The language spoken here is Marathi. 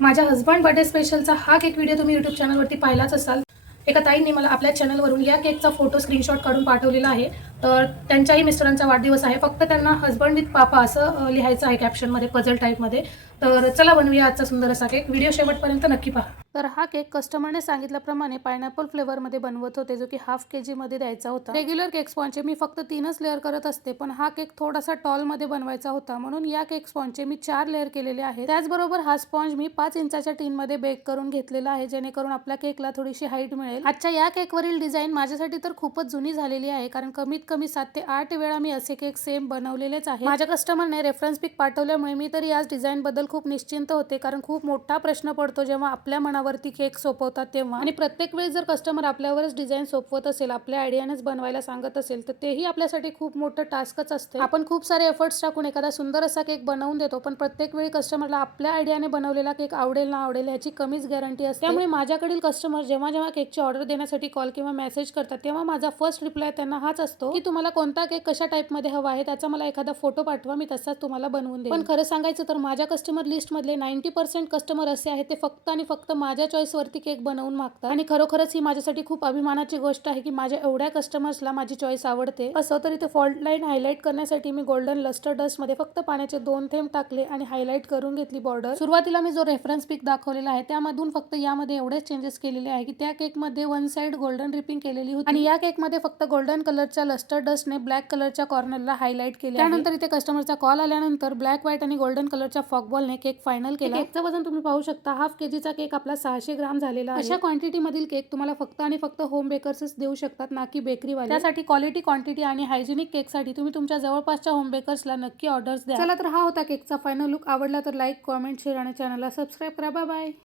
माझ्या हस्बंड बर्थडे स्पेशलचा हा केक व्हिडिओ तुम्ही यूट्यूब चॅनलवरती पाहिलाच असाल। एका ताईंनी मला आपल्या चॅनलवरून या केकचा फोटो स्क्रीनशॉट काढून पाठवलेला आहे। तर त्यांच्याही मिस्टरांचा वाढदिवस आहे, फक्त त्यांना हस्बंड विथ पापा असं लिहायचं आहे कॅप्शनमध्ये, पझल टाईपमध्ये। तर चला बनवूया आजचा सुंदर असा केक। व्हिडिओ शेवटपर्यंत नक्की पहा। तर हा केक कस्टमरने सांगितल्याप्रमाणे पायनॅपल फ्लेवरमध्ये बनवत होते, जो की हाफ केजी मध्ये द्यायचा होता। रेग्युलर केक स्पॉन्जचे मी फक्त 3च लेअर करत असते, पण हा केक थोडासा टॉल मध्ये बनवायचा होता, म्हणून या केक स्पॉन्जचे मी 4 लेअर केलेले आहेत। त्याचबरोबर हा स्पॉन्ज मी 5 इंचाच्या टीन मध्ये बेक करून घेतलेला आहे, जेणेकरून आपल्या केकला थोडीशी हाईट मिळेल। आजच्या या केकवरील डिझाईन माझ्यासाठी तर खूपच जुनी झालेली आहे, कारण कमीत कमी 7 ते 8 वेळा मी असे केक सेम बनवलेलेच आहे। माझ्या कस्टमरने रेफरन्स पिक पाठवल्यामुळे मी तर याच डिझाईन बद्दल खूप निश्चिंत होते, कारण खूप मोठा प्रश्न पडतो जेव्हा आपल्या मनावरती केक सोपवतात तेव्हा। आणि प्रत्येक वेळेस जर कस्टमर आपल्यावरच डिझाईन सोपवत असेल, आपल्या आयडियानेच बनवायला सांगत असेल, तर तेही आपल्यासाठी खूप मोठं टास्कच असते। आपण खूप सारे एफर्ट्स टाकून एखादा सुंदर असा केक बनवून देतो, पण प्रत्येक वेळी कस्टमरला आपल्या आयडियाने बनवलेला केक आवडेल ना आवडेल ह्याची कमीच गॅरंटी असते। त्यामुळे माझ्याकडील कस्टमर जेव्हा जेव्हा केकची ऑर्डर देण्यासाठी कॉल किंवा मेसेज करतात, तेव्हा माझा फर्स्ट रिप्लाय त्यांना हाच असतो की तुम्हाला कोणता केक कशा टाईपमध्ये हवा आहे, त्याचा मला एखादा फोटो पाठवा, मी तसाच तुम्हाला बनवून देईन। पण खरं सांगायचं तर माझ्या कस्टमर लिस्ट मधले 90% कस्टमर असे आहेत, ते फक्त आणि फक्त माझ्या चॉईस वरती केक बनवून मागतात। आणि खरोखरच ही माझ्यासाठी खूप अभिमानाची गोष्ट आहे की माझ्या एवढ्या कस्टमर्सला माझी चॉईस आवडते। असं तर इथे फॉल्ट लाईन हायलाइट करण्यासाठी मी गोल्डन लस्टर डस्ट मध्ये फक्त पाण्याचे 2 थेंब टाकले आणि हायलाइट करून घेतली बॉर्डर। सुरुवातीला मी जो रेफरन्स पिक दाखवलेला आहे त्यामधून फक्त यामध्ये एवढेच चेंजेस केलेले आहे की त्या केक मध्ये वन साइड गोल्डन रिपिंग केलेली होती, आणि या केक मध्ये फक्त गोल्डन कलरच्या लस्टर डस्टने ब्लॅक कलरच्या कॉर्नरला हायलाइट केले। त्यानंतर इथे कस्टमरचा कॉल आल्यानंतर ब्लॅक व्हाईट आणि गोल्डन कलरच्या फॉकबॉलने केक फायनल केला। केकचं वजन तुम्ही पाहू शकता, हाफ केजीचा केक आपला 600 ग्राम झालेला आहे। अशा क्वांटिटी मधील केक तुम्हाला फक्त आणि फक्त होम बेकर्सच देऊ शकतात, ना की बेकरीवाले। त्यासाठी क्वालिटी, क्वांटिटी आणि हायजेनिक केकसाठी तुम्ही तुमच्या जवळपासच्या होम बेकर्सला नक्की ऑर्डर्स द्या। चला तर हा होता केकचा फायनल लुक। आवडला तर लाईक, कॉमेंट, शेअर आणि चॅनलला सबस्क्राईब करा। Bye bye.